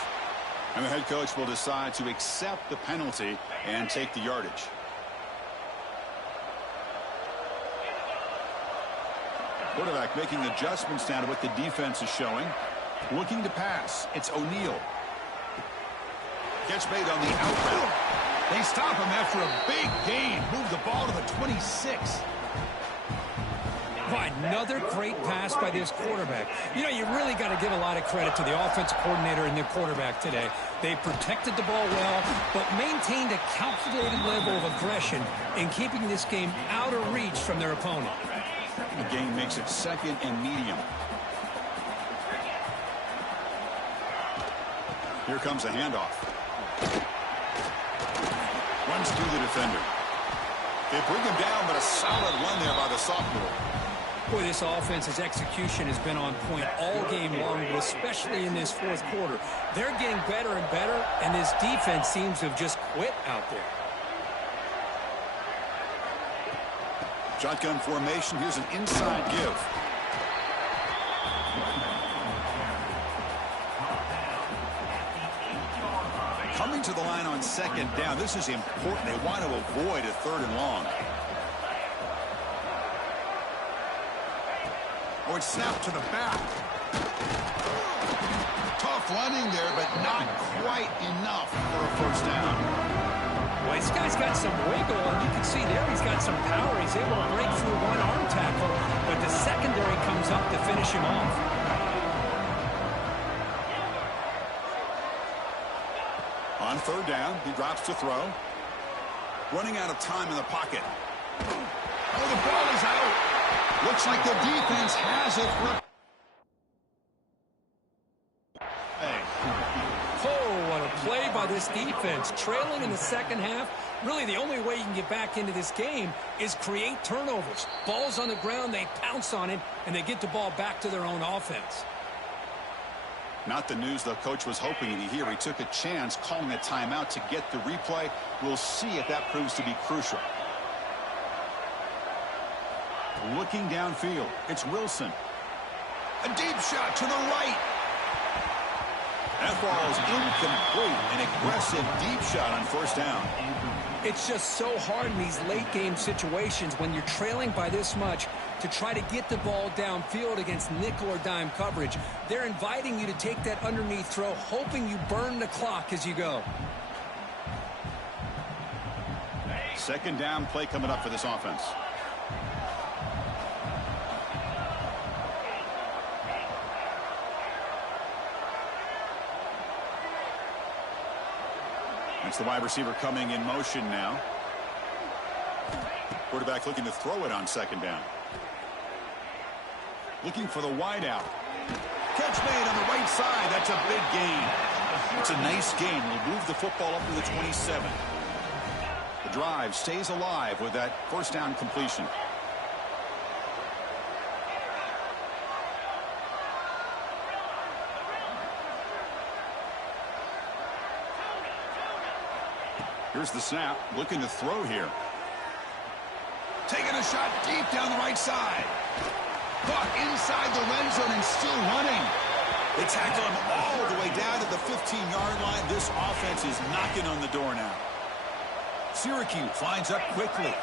And the head coach will decide to accept the penalty and take the yardage. Quarterback making adjustments now to what the defense is showing. Looking to pass. It's O'Neal. Catch made on the out route. They stop him after a big gain. Move the ball to the 26. Another great pass by this quarterback. You know, you really got to give a lot of credit to the offensive coordinator and the quarterback today. They protected the ball well, but maintained a calculated level of aggression in keeping this game out of reach from their opponent. The game makes it second and medium. Here comes a handoff. Runs through the defender. They bring him down, but a solid run there by the sophomore. Boy, this offense's execution has been on point all game long, but especially in this fourth quarter. They're getting better and better, and this defense seems to have just quit out there. Shotgun formation. Here's an inside give. Coming to the line on second down. This is important. They want to avoid a third and long. Oh, it's snapped to the back. Tough running there, but not quite enough for a first down. Well, this guy's got some wiggle, and you can see there he's got some power. He's able to break through one arm tackle, but the secondary comes up to finish him off. On third down, he drops to throw. Running out of time in the pocket. Oh, the ball is out. Looks like the defense has it. Hey. Oh, what a play by this defense. Trailing in the second half, really the only way you can get back into this game is create turnovers. Ball's on the ground, they pounce on it, and they get the ball back to their own offense. Not the news the coach was hoping to hear. He took a chance calling a timeout to get the replay. We'll see if that proves to be crucial. Looking downfield, it's Wilson. A deep shot to the right. That ball is incomplete. An aggressive deep shot on first down. It's just so hard in these late game situations when you're trailing by this much to try to get the ball downfield against nickel or dime coverage. They're inviting you to take that underneath throw, hoping you burn the clock as you go. Second down play coming up for this offense. That's the wide receiver coming in motion now. Quarterback looking to throw it on second down. Looking for the wide out. Catch made on the right side. That's a big gain. It's a nice gain. Will move the football up to the 27. The drive stays alive with that first down completion. Here's the snap. Looking to throw here. Taking a shot deep down the right side. Caught inside the red zone and still running. They tackle him all the way down to the 15-yard line. This offense is knocking on the door now. Syracuse lines up quickly.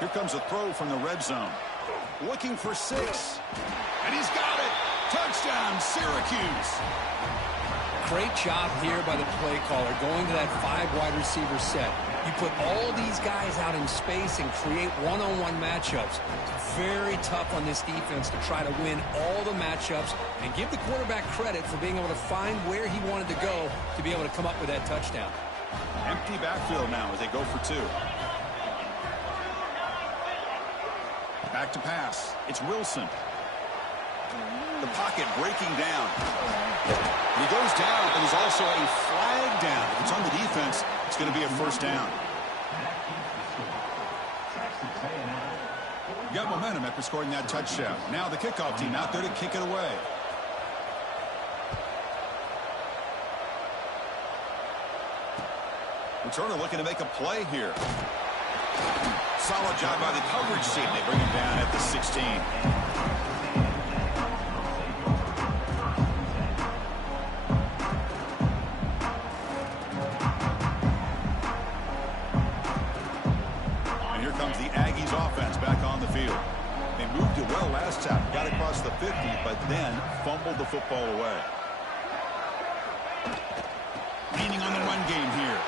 Here comes a throw from the red zone. Looking for 6. And he's got it. Touchdown, Syracuse. Great job here by the play caller, going to that 5 wide receiver set. You put all these guys out in space and create one-on-one matchups. It's very tough on this defense to try to win all the matchups and give the quarterback credit for being able to find where he wanted to go to be able to come up with that touchdown. Empty backfield now as they go for 2. Back to pass. It's Wilson. The pocket breaking down. And he goes down, but there's also a flag down. If it's on the defense, it's going to be a first down. You got momentum after scoring that touchdown. Now the kickoff team out there to kick it away. Returner looking to make a play here. Solid job by the coverage team. They bring him down at the 16. And here comes the Aggies offense back on the field. They moved it well last time. Got across the 50, but then fumbled the football away. Leaning on the run game here.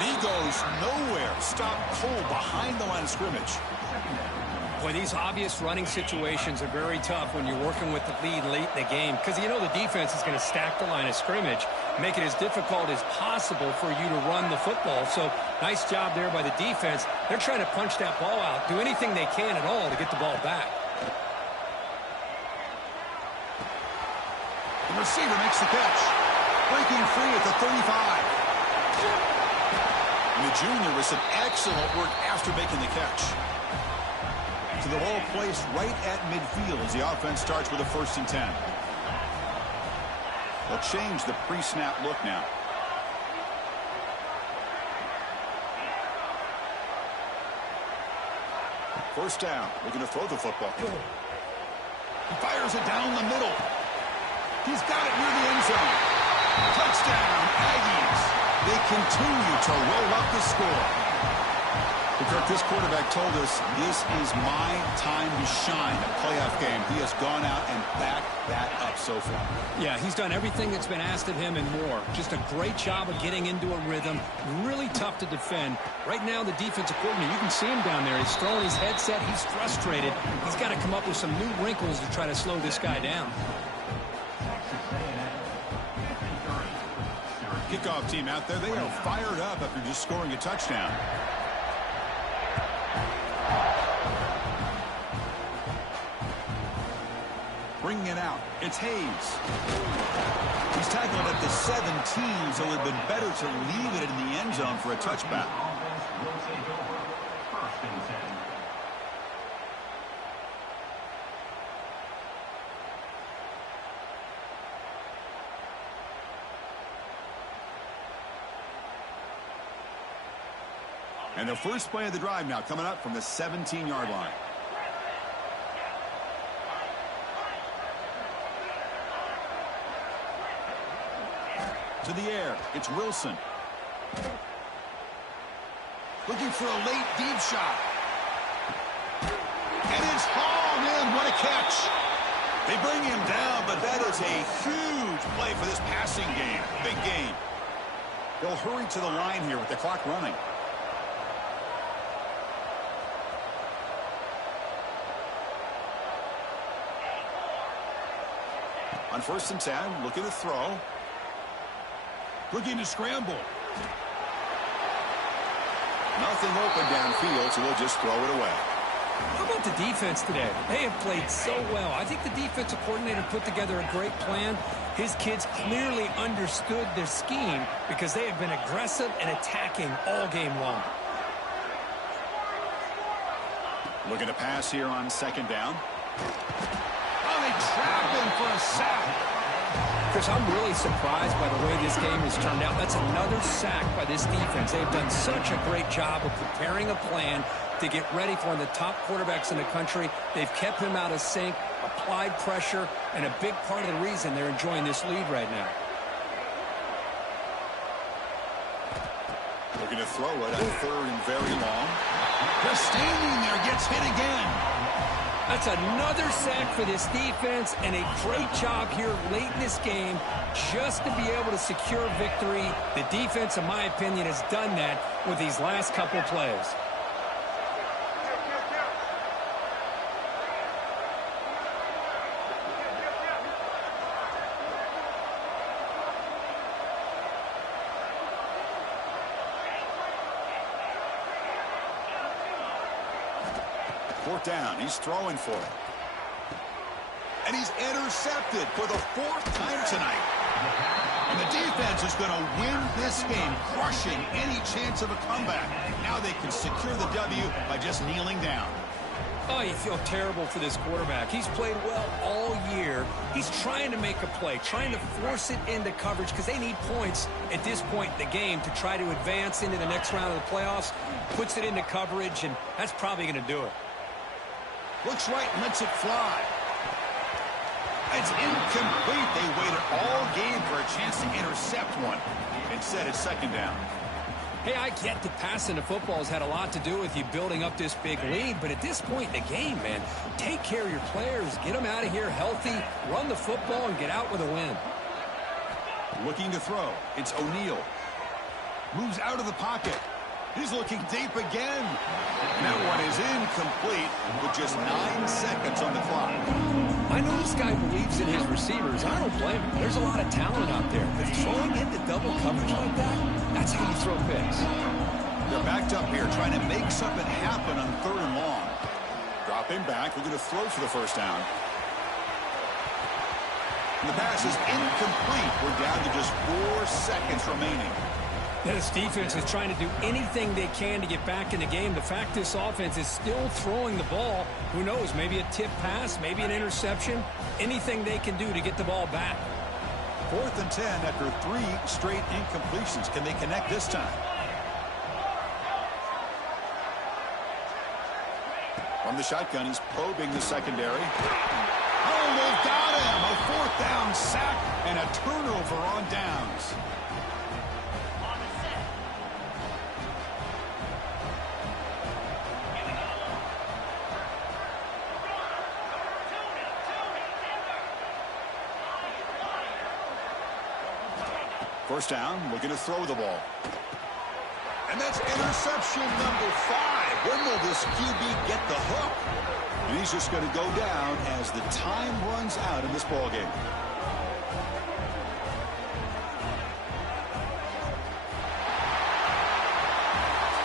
And he goes nowhere. Stop cold behind the line of scrimmage. Boy, these obvious running situations are very tough when you're working with the lead late in the game because you know the defense is going to stack the line of scrimmage, make it as difficult as possible for you to run the football. So nice job there by the defense. They're trying to punch that ball out, do anything they can at all to get the ball back. The receiver makes the catch. Breaking free at the 35. And the junior with some excellent work after making the catch. To the ball placed right at midfield as the offense starts with a 1st and 10. They'll change the pre-snap look now. First down. Looking to throw the football. He fires it down the middle. He's got it near the end zone. Touchdown, Aggies. They continue to roll up the score. Kirk, this quarterback told us this is my time to shine, a playoff game. He has gone out and backed that up so far. Yeah, he's done everything that's been asked of him and more. Just a great job of getting into a rhythm. Really tough to defend. Right now, the defensive coordinator, you can see him down there. He's throwing his headset. He's frustrated. He's got to come up with some new wrinkles to try to slow this guy down. Kickoff team out there, they are fired up after just scoring a touchdown. Bringing it out, it's Hayes. He's tackled at the 17, so it would have been better to leave it in the end zone for a touchback. And the first play of the drive now coming up from the 17-yard line. To the air, it's Wilson. Looking for a late deep shot. And it's hauled in. What a catch. They bring him down, but that is a huge play for this passing game. Big game. They'll hurry to the line here with the clock running. On 1st and 10, looking to throw. Looking to scramble. Nothing open downfield, so we'll just throw it away. How about the defense today? They have played so well. I think the defensive coordinator put together a great plan. His kids clearly understood their scheme because they have been aggressive and attacking all game long. Looking to pass here on 2nd down. Oh, they trap him for a sack. Chris, I'm really surprised by the way this game has turned out. That's another sack by this defense. They've done such a great job of preparing a plan to get ready for one of the top quarterbacks in the country. They've kept him out of sync, applied pressure, and a big part of the reason they're enjoying this lead right now. Looking to throw it on 3rd and very long. Just standing there, gets hit again. That's another sack for this defense, and a great job here late in this game just to be able to secure victory. The defense, in my opinion, has done that with these last couple plays. Fourth down. He's throwing for it. And he's intercepted for the fourth time tonight. And the defense is going to win this game, crushing any chance of a comeback. Now they can secure the W by just kneeling down. Oh, you feel terrible for this quarterback. He's played well all year. He's trying to make a play, trying to force it into coverage because they need points at this point in the game to try to advance into the next round of the playoffs. Puts it into coverage, and that's probably going to do it. Looks right and lets it fly. It's incomplete. They waited all game for a chance to intercept one. Instead, it's second down. Hey, I get the passing the football has had a lot to do with you building up this big lead, but at this point in the game, man, take care of your players, get them out of here healthy, run the football, and get out with a win. Looking to throw. It's O'Neal. Moves out of the pocket. He's looking deep again. And that one is incomplete with just 9 seconds on the clock. I know this guy believes in his receivers. I don't blame him. There's a lot of talent out there. But throwing into double coverage like that, that's how you throw picks. They're backed up here trying to make something happen on third and long. Drop him back. We're going to throw for the first down. And the pass is incomplete. We're down to just 4 seconds remaining. This defense is trying to do anything they can to get back in the game. The fact this offense is still throwing the ball, who knows, maybe a tip pass, maybe an interception, anything they can do to get the ball back. 4th and 10 after 3 straight incompletions. Can they connect this time? From the shotgun, he's probing the secondary. Oh, they've got him! A 4th down sack and a turnover on downs. First down, looking to throw the ball. And that's interception number 5. When will this QB get the hook? And he's just going to go down as the time runs out in this ballgame.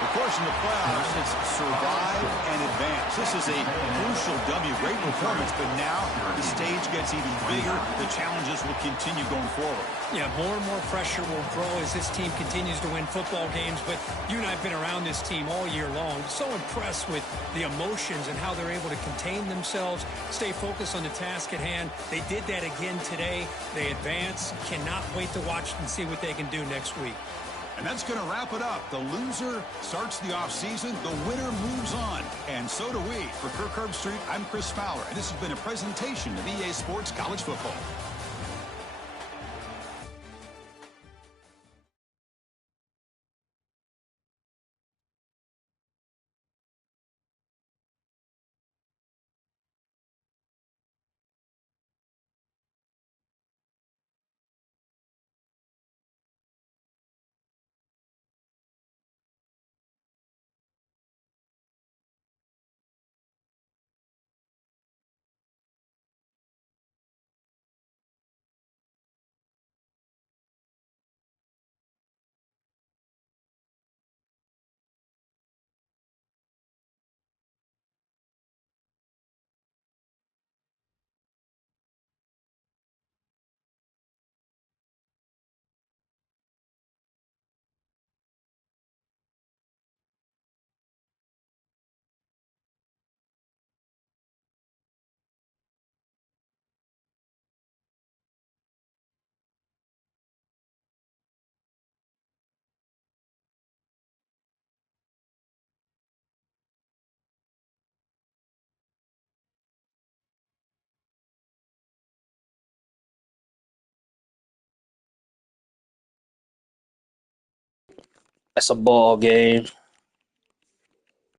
Of course, in the playoffs, it's survive and advance. This is a crucial W. Great performance, but now the stage gets even bigger. The challenges will continue going forward. Yeah, more and more pressure will grow as this team continues to win football games. But you and I have been around this team all year long. So impressed with the emotions and how they're able to contain themselves, stay focused on the task at hand. They did that again today. They advance. Cannot wait to watch and see what they can do next week. And that's going to wrap it up. The loser starts the offseason. The winner moves on. And so do we. For Kirk Herbstreit, I'm Chris Fowler. And this has been a presentation of EA Sports College Football. That's a ball game.